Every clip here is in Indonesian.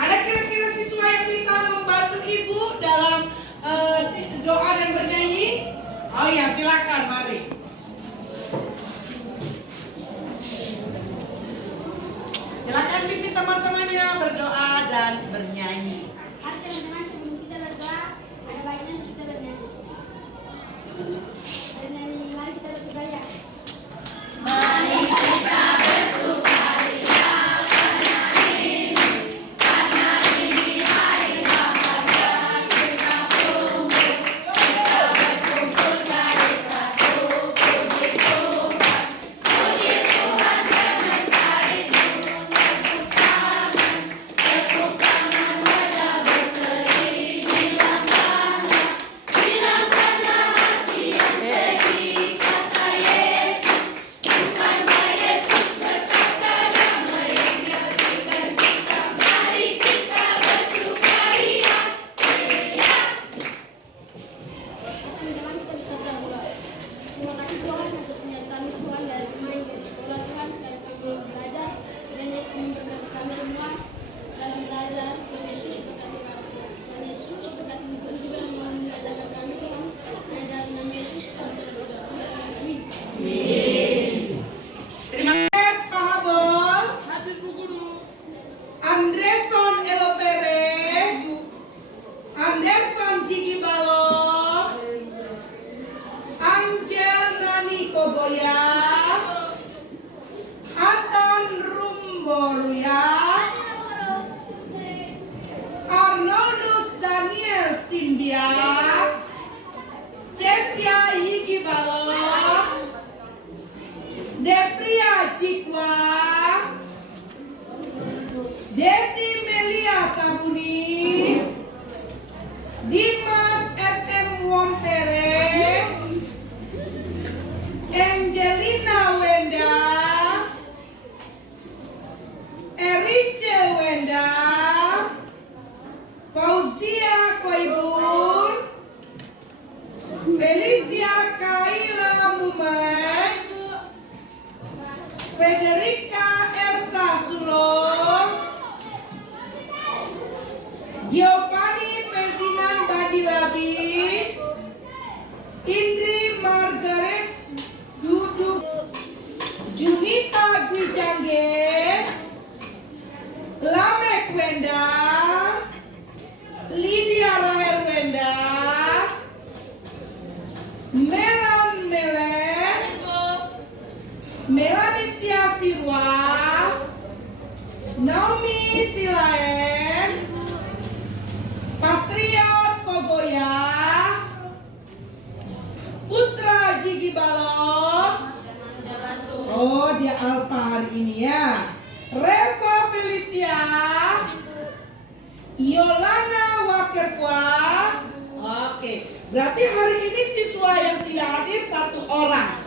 Ada kira-kira siswa yang bisa membantu ibu dalam doa dan bernyanyi? Oh ya, silakan, mari. Silakan pimpin teman-temannya berdoa dan bernyanyi. Mari teman-teman, sebelum kita berdoa, ada baiknya kita bernyanyi. Mari kita bersukaria. Mari kita bersukaria karena ini hari bahagia kita kumpul. Kita berkumpul dari satu puji Tuhan. Puji Tuhan semesta itu tepuk tangan. Tepuk tangan wajah berseri hilangkanlah hati yang sedih kata Yesus. Bukankah Yesus berkata damai yang menyatukan kita. Mari kita bersukaria. Teman-teman, kita bisa berdoa. Terima kasih Tuhan atas penyertaan Tuhan dari bermain dari sekolah Tuhan. Sekarang kami belum belajar dan kami berkati kami semua dalam belajar. Tuhan Yesus berkati kami. Tuhan Yesus berkati Tuhan juga yang mau mengajarkan kami Tuhan. Dan dalam nama Yesus kami telah berdoa. Amin. Terima kasih Pak Habol. Hadir Bu Guru. Andreson Elopere. Anderson Cigi Balok. Angel Nani Kogoya. Anton Rumboruyas. Arnoldus Daniel Sindia. Cesia Yigi Balok. Devria Cikwa. Desi Melia Tabuni. Dimas SM Wompere. Angelina Wenda. Erice Wenda. Fauzia Koibur. Felicia Kaila Mumet. Federica Elsa Sulong. Giovanni Ferdinand Badilabi. Indri Margaret Duduk. Junita Gwijangge. Lamek Wenda. Lydia Rahel Wenda. Melan Meles. Melanesia Sirwa. Naomi Silaen. Patriot Kogoya. Putra Jigi Balok. Oh, dia Alpa hari ini ya. Reva Felicia. Yolana Wakerkwa. Oke, berarti hari ini siswa yang tidak hadir satu orang.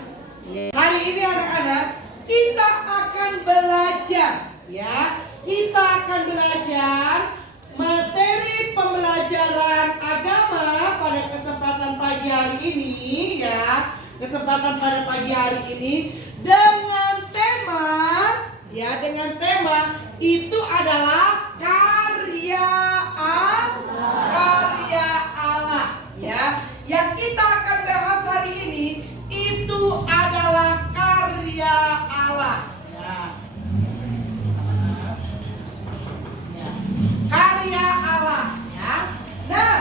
Hari ini anak-anak kita akan belajar ya. Kita akan belajar materi pembelajaran agama pada kesempatan pagi hari ini ya. Kesempatan pada pagi hari ini dengan tema itu adalah karya Allah ya. Yang kita akan bahas hari ini itu adalah karya Allah ya. Karya Allah ya. Nah,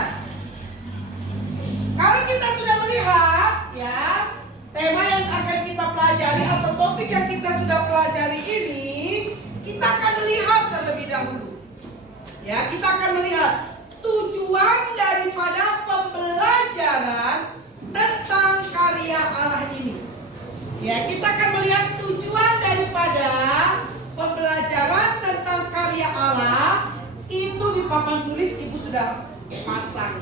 kalau kita sudah melihat ya tema yang akan kita pelajari atau topik yang kita sudah pelajari ini, kita akan melihat terlebih dahulu ya. Kita akan melihat tujuan daripada pembelajaran tentang karya Allah ini ya. Kita akan melihat tujuan daripada pembelajaran tentang karya Allah itu di papan tulis ibu sudah pasang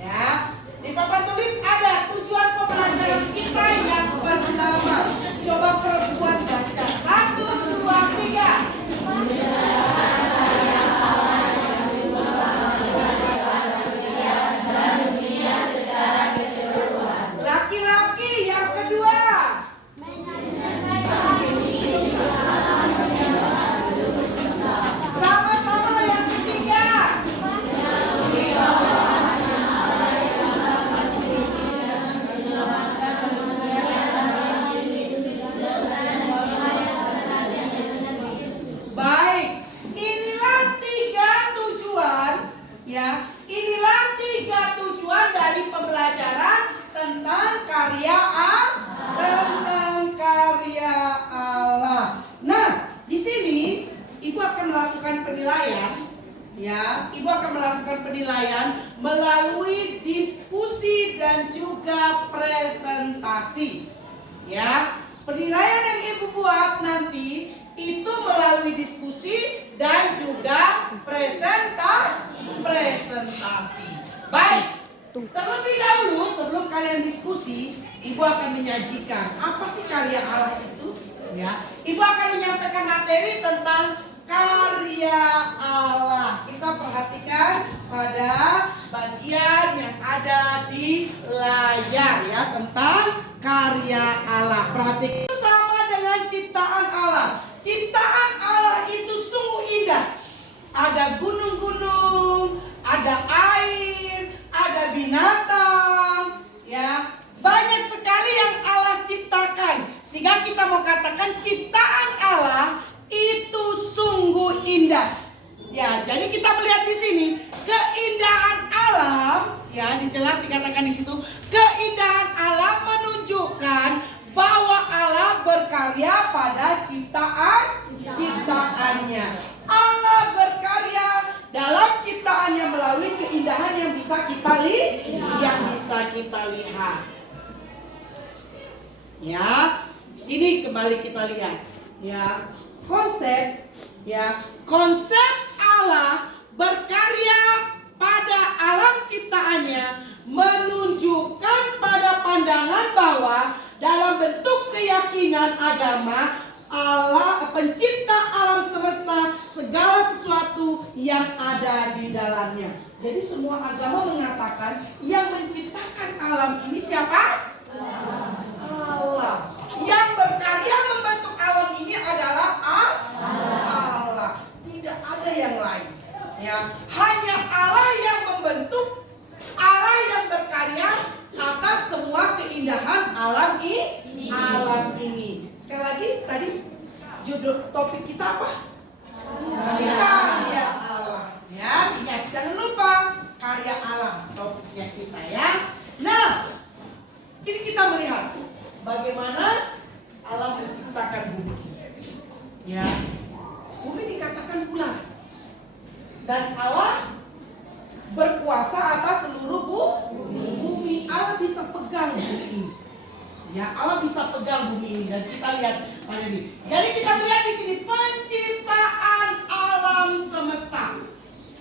ya. Di papan tulis ada tujuan pembelajaran kita yang pertama. Coba perempuan baca 1, 2, 3. Laki-laki yang kedua. Sama-sama yang ketiga. Ibu akan melakukan penilaian, ya. Ibu akan melakukan penilaian melalui diskusi dan juga presentasi. Ya, penilaian yang Ibu buat nanti itu melalui diskusi dan juga presentasi. Baik, terlebih dahulu sebelum kalian diskusi, Ibu akan menyajikan apa sih karya Allah itu. Ya, Ibu akan menyampaikan materi tentang karya Allah. Kita perhatikan pada bagian yang ada di layar ya, tentang karya Allah. Perhatikan, sama dengan ciptaan Allah. Ciptaan Allah itu sungguh indah. Ada gunung-gunung, ada air, ada binatang, ya. Banyak sekali yang Allah ciptakan. Sehingga kita mau katakan ciptaan Allah itu sungguh indah. Ya, jadi kita melihat di sini keindahan alam, ya, dijelas dikatakan di situ, keindahan alam menunjukkan bahwa Allah berkarya pada ciptaannya. Allah berkarya dalam ciptaannya melalui keindahan yang bisa kita lihat. Ya, sini kembali kita lihat. Ya, konsep Allah berkarya pada alam ciptaannya menunjukkan pada pandangan bahwa dalam bentuk keyakinan agama Allah pencipta alam semesta, segala sesuatu yang ada di dalamnya. Jadi semua agama mengatakan yang menciptakan alam ini siapa? Allah. Yang berkarya membentuk alam ini adalah Allah. Tidak ada yang lain. Ya, hanya Allah yang membentuk, Allah yang berkarya atas semua keindahan alam ini. Sekali lagi, tadi judul topik kita apa? Karya Allah. Ya, ingat, jangan lupa karya Allah topiknya kita ya. Nah, ini kita melihat bagaimana Allah menciptakan bumi. Ya, bumi dikatakan bulat. Dan Allah berkuasa atas seluruh bumi. Allah bisa pegang bumi ini. Ya, Allah bisa pegang bumi ini dan kita lihat pada ini. Jadi kita melihat di sini penciptaan alam semesta.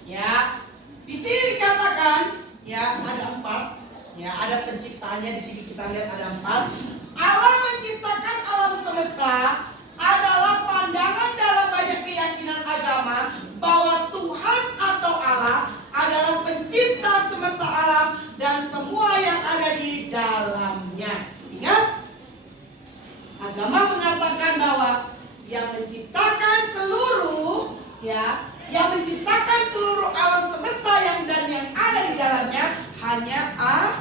Ya, di sini dikatakan ya ada 4. Ya, ada penciptaannya di sini kita lihat ada 4. Allah menciptakan alam semesta adalah pandangan dalam banyak keyakinan agama bahwa Tuhan atau Allah adalah pencipta semesta alam dan semua yang ada di dalamnya. Ingat, agama mengatakan bahwa yang menciptakan seluruh alam semesta dan yang ada di dalamnya hanya Allah.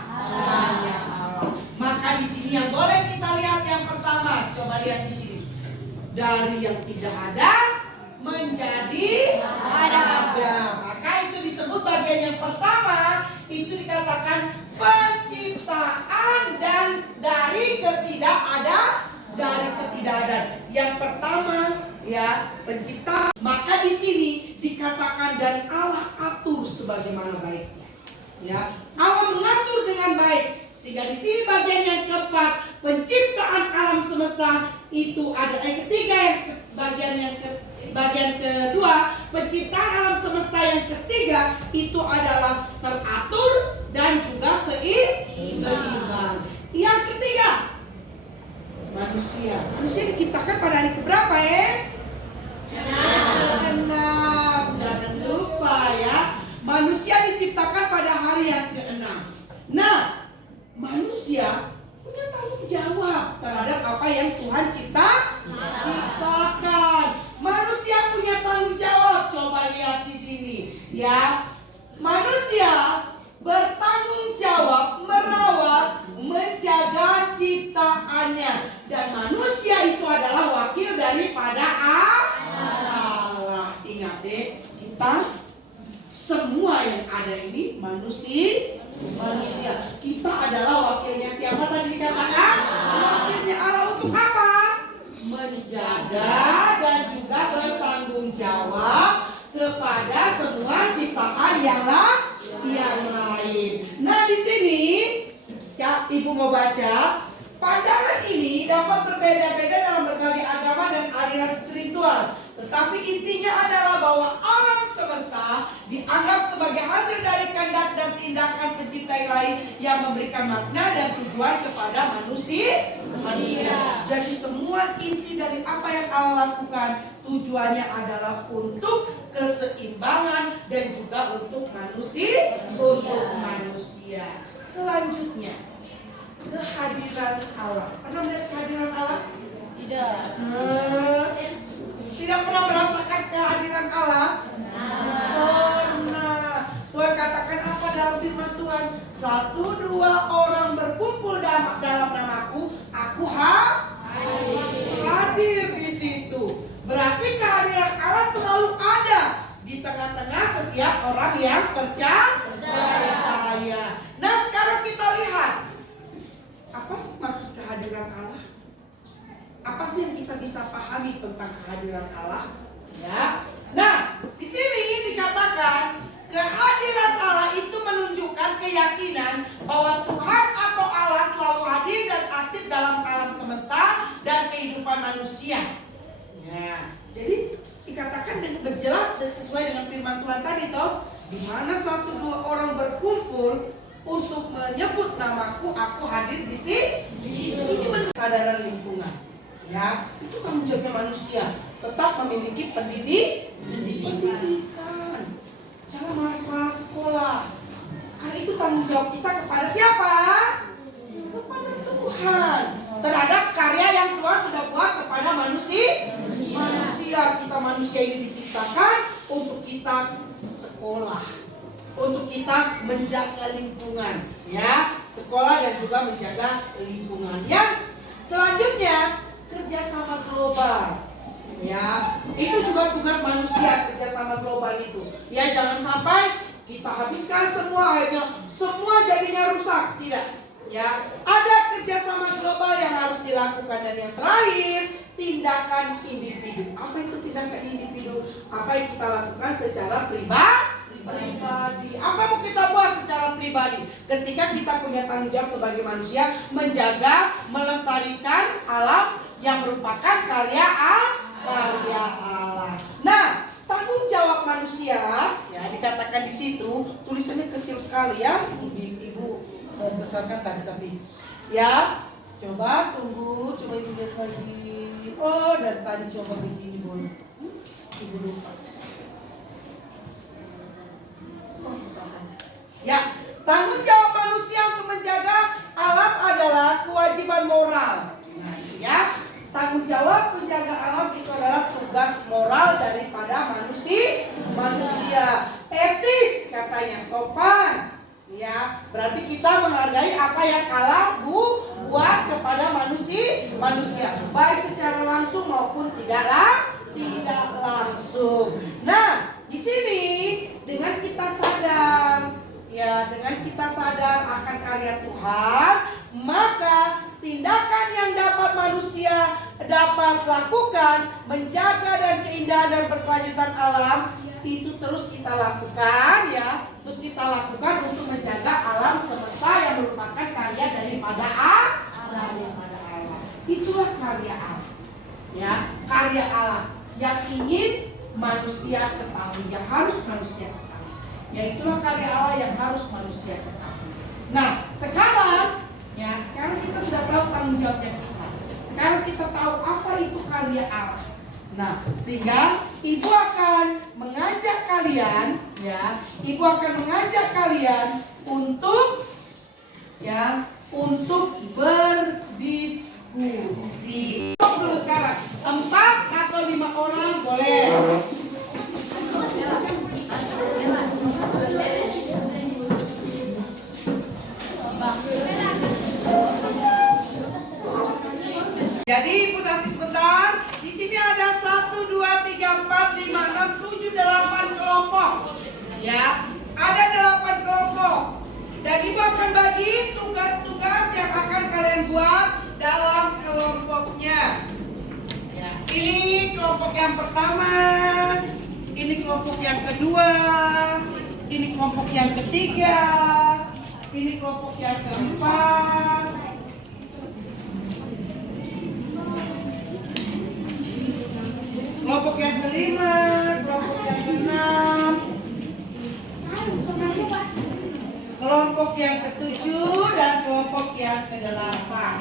Maka di sini yang boleh kita lihat yang pertama, coba lihat di sini. Dari yang tidak ada menjadi ada. Maka itu disebut bagian yang pertama, itu dikatakan penciptaan dan dari ketidakadaan. Yang pertama ya, pencipta. Maka di sini dikatakan dan Allah atur sebagaimana baiknya. Ya, Allah mengatur dengan baik. Sehingga di sini bagian yang keempat, penciptaan alam semesta itu ada bagian kedua, penciptaan alam semesta yang ketiga itu adalah teratur dan juga seimbang. Yang ketiga, manusia. Manusia diciptakan pada hari keberapa ya? 6. Jangan lupa ya. Manusia diciptakan pada hari yang ke-6. Nah, manusia punya tanggung jawab terhadap apa yang Tuhan ciptakan. Manusia punya tanggung jawab. Coba lihat di sini, ya. Manusia bertanggung jawab merawat, menjaga ciptaannya, dan manusia itu adalah wakil daripada Allah. Ingat deh, kita semua yang ada ini manusia. Kita adalah wakilnya siapa tadi dikatakan? Wakilnya Allah untuk apa? Menjaga dan juga bertanggung jawab kepada semua ciptaan yang lain. Nah, di sini ya, Ibu mau baca, pandangan ini dapat berbeda-beda dalam berbagai agama dan aliran spiritual. Tetapi intinya adalah bahwa alam semesta dianggap sebagai hasil dari kehendak dan tindakan pencipta ilahi yang memberikan makna dan tujuan kepada manusia. Jadi semua inti dari apa yang Allah lakukan tujuannya adalah untuk keseimbangan dan juga untuk manusia. Selanjutnya, kehadiran Allah. Pernah melihat kehadiran Allah? Tidak. Tidak pernah merasakan kehadiran Allah? Pernah. Tuhan katakan apa dalam firman Tuhan? 1, 2 orang berkumpul dalam namaku, aku hadir di situ. Berarti kehadiran Allah selalu ada di tengah-tengah setiap orang yang percaya. Nah, sekarang kita lihat apa sih maksud kehadiran Allah? Apa sih yang kita bisa pahami tentang kehadiran Allah? Ya. Nah, di sini dikatakan kehadiran Allah itu menunjukkan keyakinan bahwa Tuhan atau Allah selalu hadir dan aktif dalam alam semesta dan kehidupan manusia. Ya, jadi dikatakan dan berjelas sesuai dengan firman Tuhan tadi toh, di mana 1, 2 orang berkumpul untuk menyebut namaku, aku hadir di sini. Ini kesadaran lingkungan. Ya, itu tanggung jawabnya manusia. Tetap memiliki pendidikan. Jangan malas-malas sekolah. Karena itu tanggung jawab kita kepada siapa? Kepada Tuhan. Terhadap karya yang Tuhan sudah buat kepada manusia. Kita manusia ini diciptakan untuk kita sekolah, untuk kita menjaga lingkungan, ya, sekolah dan juga menjaga lingkungan. Yang selanjutnya, kerjasama global, ya, itu juga tugas manusia, kerjasama global itu, ya, jangan sampai kita habiskan semua, akhirnya semua jadinya rusak, tidak, ya, ada kerjasama global yang harus dilakukan. Dan yang terakhir, tindakan individu. Apa itu tindakan individu? Apa yang kita lakukan secara pribadi. Apa yang mau kita buat secara pribadi? Ketika kita punya tanggung jawab sebagai manusia, menjaga, melestarikan alam yang merupakan karya Allah. Nah, tanggung jawab manusia, ya, dikatakan di situ, tulisannya kecil sekali ya, Ibu besarkan tadi, ya, coba tunggu, coba Ibu lihat lagi. Oh, dan tadi coba begini, Bu. Ibu lupa. Ya, tanggung jawab manusia untuk menjaga alam adalah kewajiban moral. Nah, ya, tanggung jawab menjaga alam itu adalah tugas moral daripada manusia. Etis katanya, sopan. Ya, berarti kita menghargai apa yang Allah buat kepada manusia, baik secara langsung maupun tidak langsung. Nah, di sini dengan kita sadar, ya, dengan kita sadar akan karya Tuhan, maka tindakan yang dapat manusia dapat lakukan menjaga dan keindahan dan berkelanjutan alam itu terus kita lakukan, ya, terus kita lakukan untuk menjaga alam semesta yang merupakan karya daripada Allah. Itulah karya Allah, ya, karya Allah yang ingin manusia ketahui, yang harus manusia ketahui. Ya, itulah karya Allah yang harus manusia ketahui. Nah, sekarang kita sudah tahu tanggung jawabnya kita. Sekarang kita tahu apa itu karya Allah. Nah, sehingga Ibu akan mengajak kalian, ya, Ibu akan mengajak kalian untuk, ya, untuk berdiskusi. Dulu sekarang 4 atau 5 orang boleh. Jadi Ibu nanti sebentar. Di sini ada 1, 2, 3, 4, 5, 6, 7, 8 kelompok. Ya, ada 8 kelompok. Dan Ibu akan bagi tugas-tugas yang akan kalian buat dalam kelompoknya. Ya, ini kelompok yang pertama. yang kedua, ini kelompok yang ketiga, ini kelompok yang keempat, kelompok yang kelima, kelompok yang keenam, kelompok yang ketujuh, dan kelompok yang kedelapan.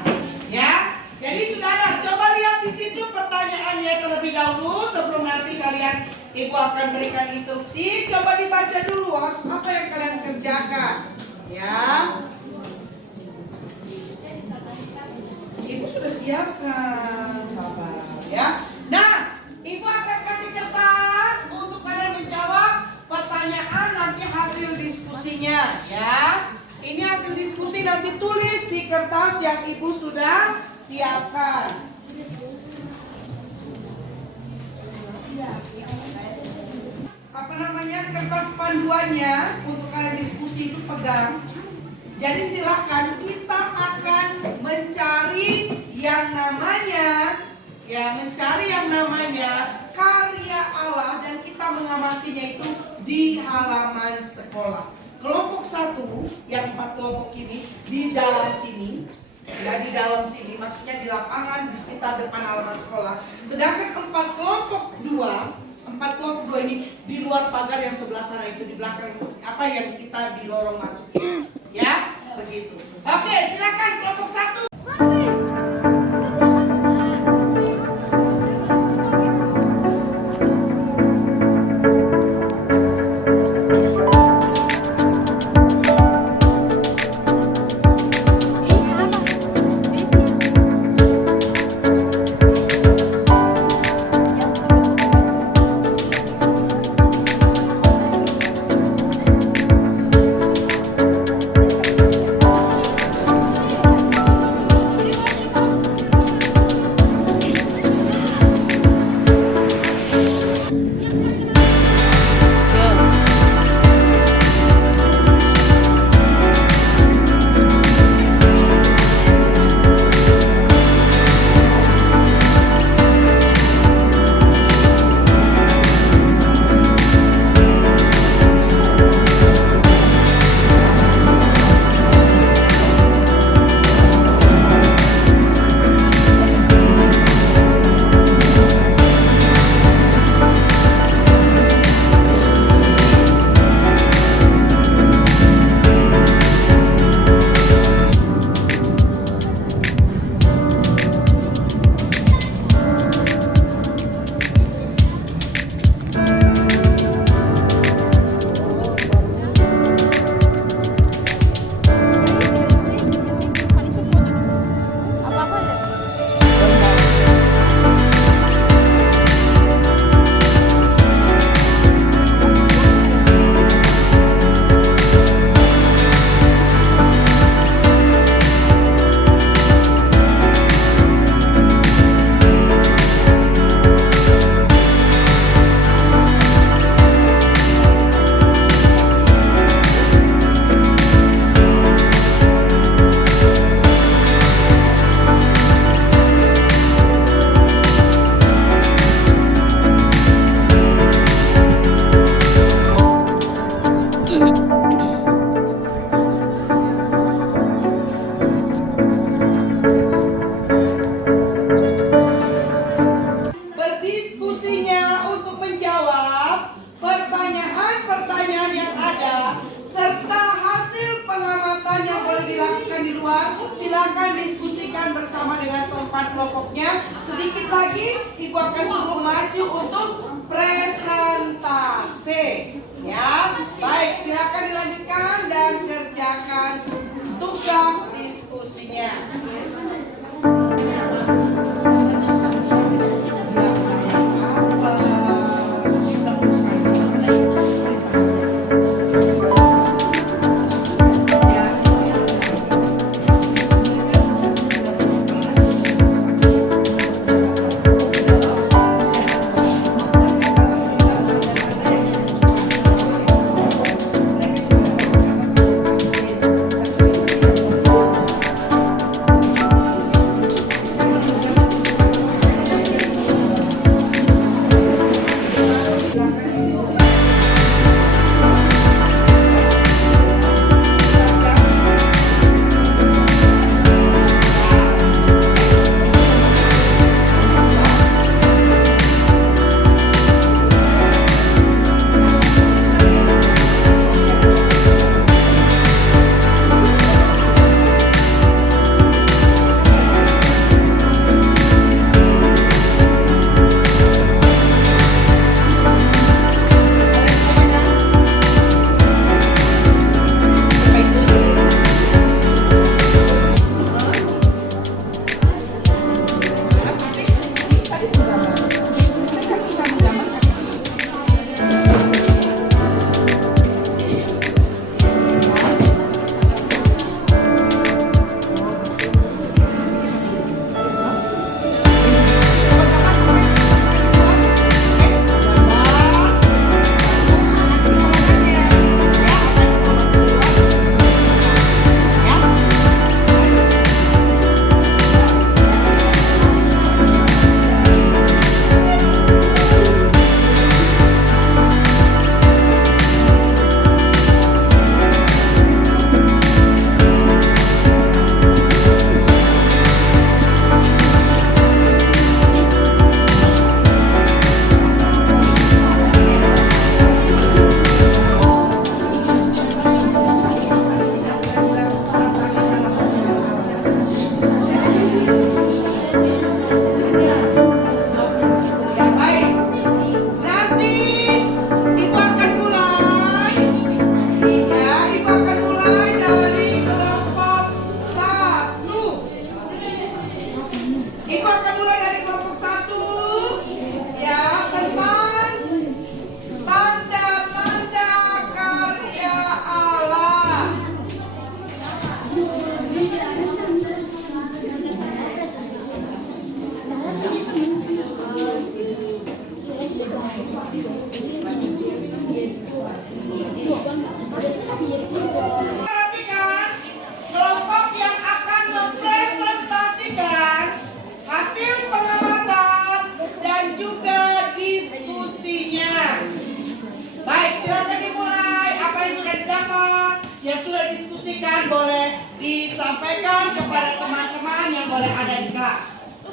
Ya, jadi saudara, coba lihat di situ pertanyaannya terlebih dahulu sebelum nanti kalian ibu akan berikan instruksi. Coba dibaca dulu harus apa yang kalian kerjakan. Ya, ibu sudah siapkan, sabar ya. Nah, ibu akan kasih kertas untuk kalian menjawab pertanyaan nanti hasil diskusinya ya. Ini hasil diskusi nanti tulis di kertas yang ibu sudah siapkan. Apa namanya, kertas panduannya untuk kalian diskusi itu pegang. Jadi silakan kita akan mencari yang namanya karya Allah dan kita mengamatinya itu di halaman sekolah. Kelompok 1 yang 4 kelompok ini di dalam sini, ya di dalam sini maksudnya di lapangan di sekitar depan halaman sekolah. Sedangkan 4 kelompok 2 ini di luar pagar yang sebelah sana itu di belakang apa yang kita di lorong masuk. Ya, begitu. Oke, silakan kelompok 1. Silakan diskusikan bersama dengan keempat kelompoknya. Sedikit lagi ibu akan suruh maju untuk presentasi. Ya, baik, silakan dilanjutkan dan kerjakan tugas diskusinya. Perhatikan kelompok yang akan mempresentasikan hasil pengamatan dan juga diskusinya. Baik, silakan dimulai. Apa yang sudah didapat, yang sudah diskusikan boleh disampaikan kepada teman-teman yang boleh ada di kelas.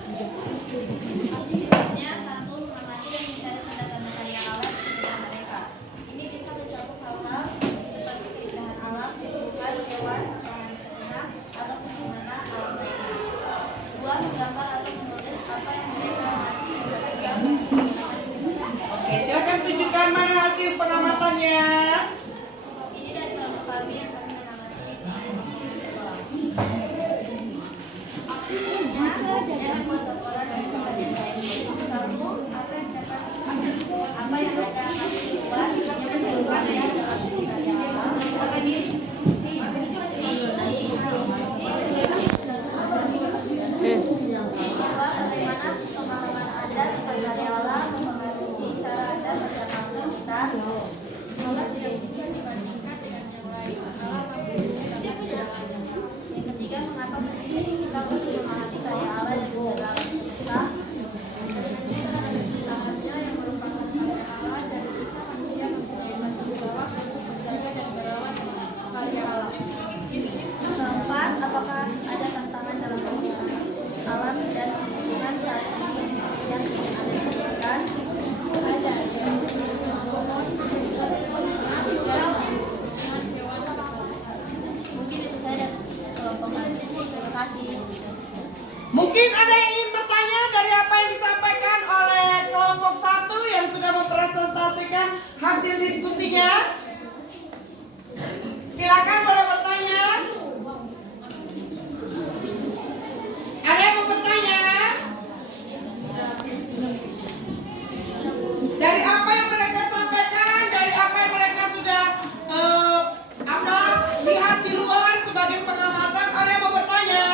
Sifatnya satu, mengamati dan mencari tanda-tanda karya alam di sekitar mereka. Ini bisa mencakup hal-hal seperti keindahan alam, tumbuhan, hewan, potongan tanah, atau fenomena alam lainnya. Dua, menggambar atau menulis apa yang mereka amati sehingga bisa Oke, silakan tunjukkan mana hasil pengamatannya. Ini dari kelompok kami yang kami mengamati di sekolah. Yang membuat laporan dan perhatian lain. Satu, apa yang mereka amati di luar yang menunjukkan ya dalam segi karya alam. Kedua, bagaimana pemahaman Anda tentang karya alam mempengaruhi cara Anda mencerna sekitar. Yang ketiga, mengapa penting kita perlu memahami karya alam dan menjaga alam semesta. Yang merupakan karya alam dan kita manusia mempunyai tanggung jawab untuk menjaga dan merawat karya alam. Keempat, apakah ada tantangan dalam penggunaan alam dan lingkungan saat ini yang Anda pikirkan? Ada. Mungkin itu saja kelompok kami. Terima kasih. Mungkin ada yang ingin bertanya dari apa yang disampaikan oleh kelompok 1 yang sudah mempresentasikan hasil diskusinya. Silakan boleh bertanya. Ada yang mau bertanya? Dari apa yang mereka sampaikan, dari apa yang mereka sudah lihat di luar sebagai pengamatan, ada yang mau bertanya?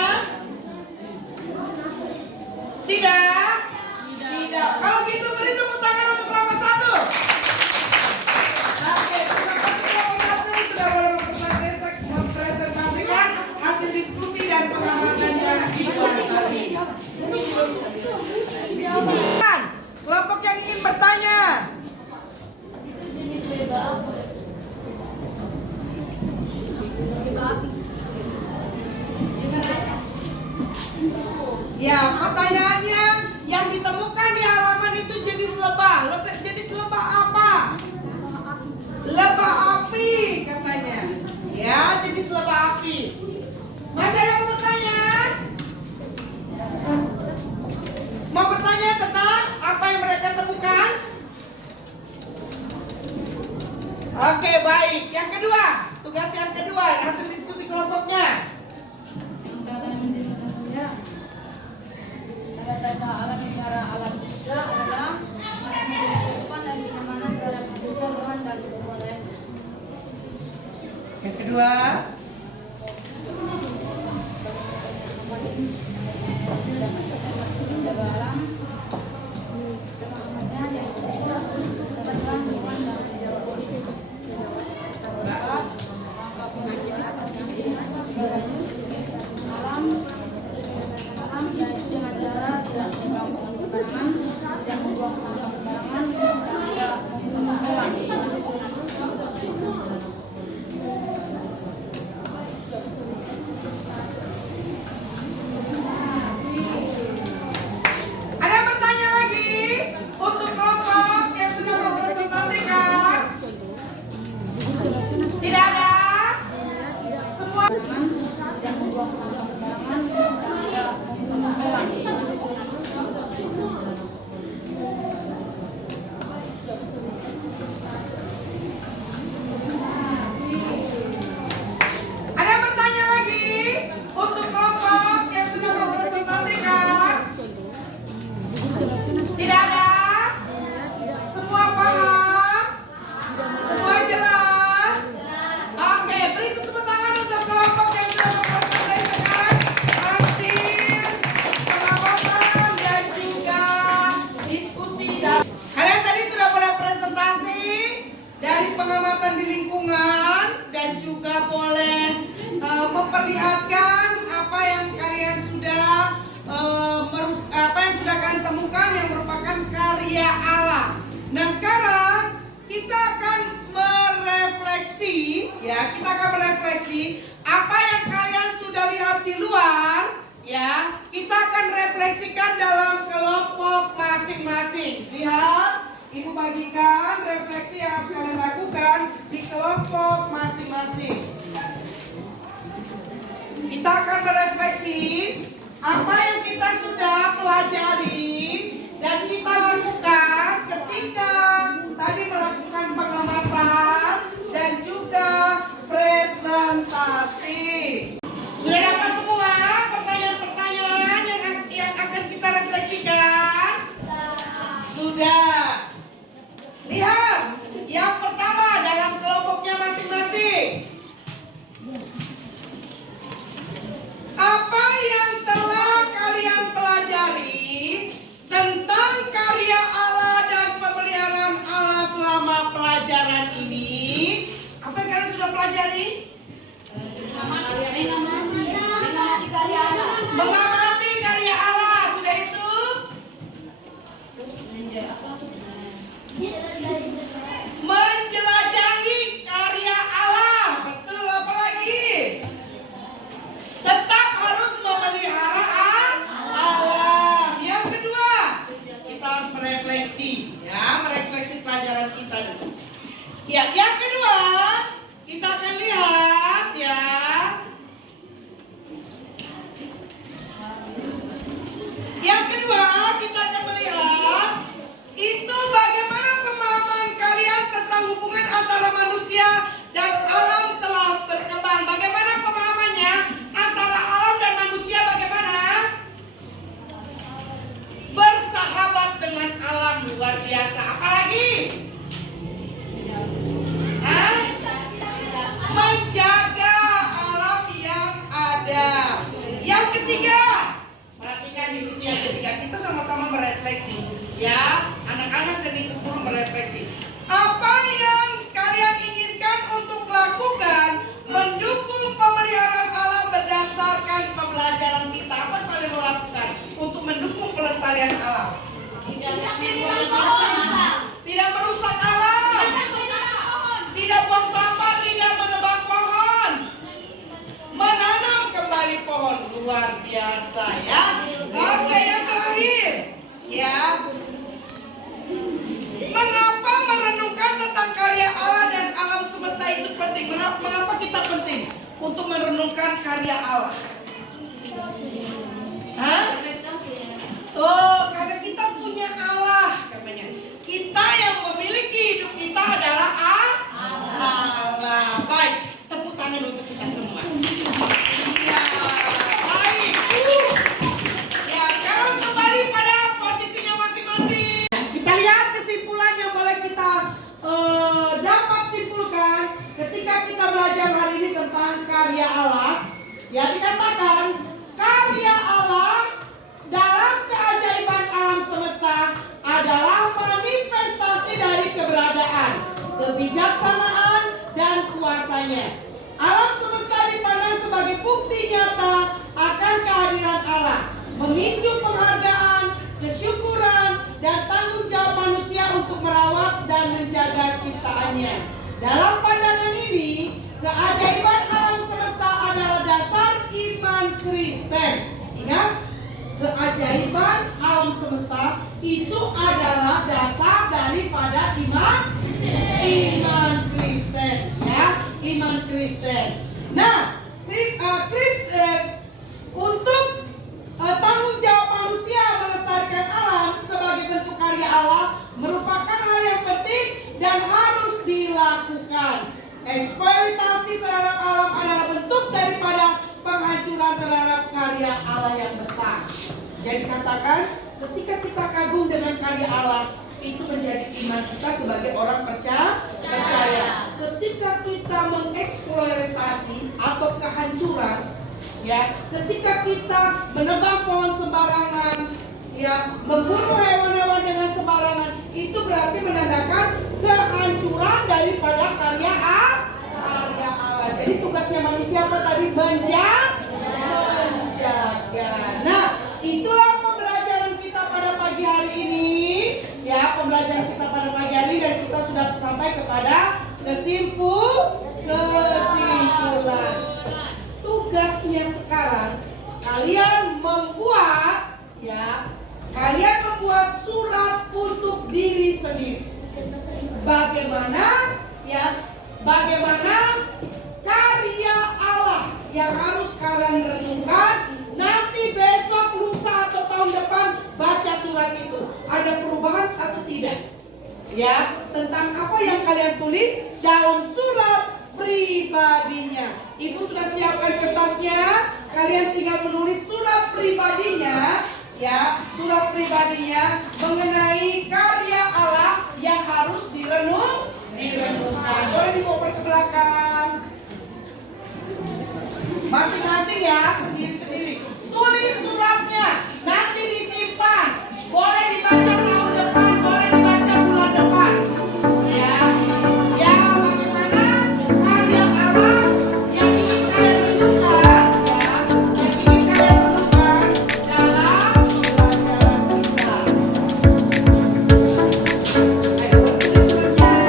Tidak? Tidak. Kalau gitu beri tepuk tangan untuk kelompok 1. Oke, terima kasih kelompok 1 sudah boleh mempresentasikan hasil diskusi dan pengamatannya di luar tadi. Kelompok yang ingin bertanya. Ya, pertanyaannya yang ditemukan di halaman itu jenis lebah. Jenis lebah apa? Lebah api katanya. Ya, jenis lebah api. Masih ada yang mau bertanya? Mau bertanya tentang apa yang mereka temukan? Oke, baik. Yang kedua, tugas yang kedua, hasil diskusi kelompoknya. Tanda-tanda alam negara alam sisa adalah masih menjadi kehidupan dan kenyamanan dalam kehidupan dan kehidupan lain. Yang kedua, menjaga alam, pemahamannya yang berbeda, kelestarian lingkungan dan menjaga keempat, langkah pengajian alam, yaitu dengan cara tidak menebang pohon sembarangan, tidak membuang sampah sembarangan, dan tidak membunuh hewan. dan juga boleh memperlihatkan apa yang kalian sudah kalian temukan yang merupakan karya Allah. Nah, sekarang kita akan merefleksi, ya, apa yang kalian sudah lihat di luar, ya. Kita akan refleksikan dalam kelompok masing-masing. Lihat, Ibu bagikan refleksi yang harus kalian lakukan di kelompok masing-masing. Kita akan merefleksi apa yang kita sudah pelajari dan kita lakukan ketika tadi melakukan pengamatan dan juga presentasi. Sudah dapat semua pertanyaan-pertanyaan yang akan kita refleksikan? Sudah. Lihat, yang pertama dalam kelompoknya masing-masing. Apa yang telah kalian pelajari tentang karya Allah dan pemeliharaan Allah selama pelajaran ini? Apa yang kalian sudah pelajari? Mengamati karya Allah. Sudah itu? Menjelajahi karya Allah. Betul, apa lagi? Tetap harus memelihara alam. Yang kedua, kita harus merefleksi, ya, merefleksi pelajaran kita dulu. Ya, yang kedua, kita akan lihat, ya. Yang kedua, kita akan melihat itu bagaimana pemahaman kalian tentang hubungan antara manusia dan alam telah berkembang. Bagaimana pemahamannya antara alam dan manusia? Bagaimana? Bersahabat dengan alam, luar biasa. Apalagi? Menjaga alam yang ada. Yang ketiga, perhatikan di sini yang ketiga, kita sama-sama merefleksi, ya, anak-anak dan ibu guru merefleksi. Apa yang kalian inginkan untuk lakukan mendukung pemeliharaan alam berdasarkan pembelajaran kita? Apa yang kalian mau lakukan untuk mendukung pelestarian alam? Tidak merusak alam, tidak buang sampah, tidak menebang pohon, menanam kembali pohon. Luar biasa, ya. Oke, yang terakhir, ya. Mengapa merenungkan tentang karya Allah dan alam semesta itu penting? Mengapa kita penting untuk merenungkan karya Allah? Hah? Oh, karena kita punya Allah, katanya. Kita yang memiliki hidup kita adalah Allah. Baik, tepuk tangan untuk kita semua. Ya, baik. Ya, sekarang kembali pada posisinya masing-masing. Kita lihat kesimpulan yang boleh kita dapat simpulkan ketika kita belajar hari ini tentang karya Allah. Ya, dikatakan karya Allah dalam keajaiban alam semesta adalah manifestasi dari keberadaan, kebijaksanaan, dan kuasanya. Alam semesta dipandang sebagai bukti nyata akan kehadiran Allah, memicu penghargaan, kesyukuran, dan tanggung jawab manusia untuk merawat dan menjaga ciptaannya. Dalam pandangan ini, keajaiban alam semesta adalah dasar iman Kristen. Ingat, keajaiban alam semesta itu adalah dasar daripada iman Kristen, ya, iman Kristen. Nah, untuk tanggung jawab manusia melestarikan alam sebagai bentuk karya Allah merupakan hal yang penting dan harus dilakukan. Eksploitasi terhadap alam adalah bentuk daripada penghancuran terhadap karya Allah yang besar. Jadi katakan, ketika kita kagum dengan karya Allah, itu menjadi iman kita sebagai orang percaya. Ketika kita mengeksploitasi atau kehancuran, ya, ketika kita menebang pohon sembarangan, ya, membunuh hewan-hewan dengan sembarangan, itu berarti menandakan kehancuran daripada karya Allah. Kesimpulan. Tugasnya sekarang kalian membuat surat untuk diri sendiri. Bagaimana karya Allah yang harus kalian renungkan. Nanti besok, lusa atau tahun depan baca surat itu. Ada perubahan atau tidak? Ya, tentang apa yang kalian tulis dalam surat pribadinya. Ibu sudah siapkan kertasnya. Kalian tinggal menulis surat pribadinya, surat pribadinya mengenai karya Allah yang harus direnungkan. Boleh dibawa ke belakang. Masing-masing sendiri-sendiri. Tulis suratnya, nanti disimpan. Boleh dibaca tahun depan, boleh dibaca bulan depan. Bagaimana karya Allah yang ingin kalian renungkan, dalam pelajaran kita. Ayo tulis suratnya.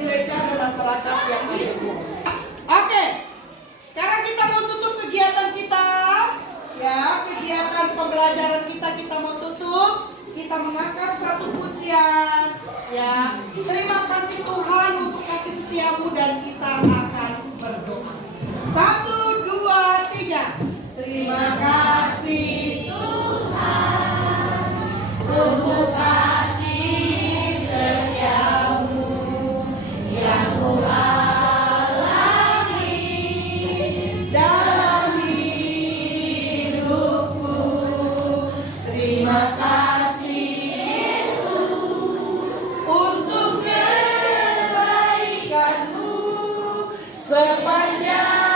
gereja dan masyarakat yang majemuk. Oke, sekarang kita mau tutup kegiatan kita. Ya, kegiatan pembelajaran kita mau tutup. Kita mengangkat satu pujian. Ya, terima kasih Tuhan untuk kasih setiamu dan kita akan berdoa. 1, 2, 3. Terima kasih Tuhan untuk kasih setiamu yang ku alami dalam hidupku. Terima kasih Yesus untuk kebaikanmu sepanjang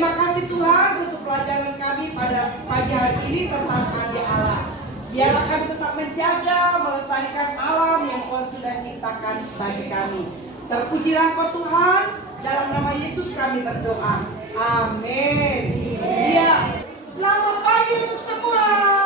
terima kasih Tuhan untuk pelajaran kami pada pagi hari ini tentang karya Allah. Biarlah kami tetap menjaga, melestarikan alam yang Tuhan sudah ciptakan bagi kami. Terpujilah Engkau Tuhan, dalam nama Yesus kami berdoa. Amin. Ya, selamat pagi untuk semua.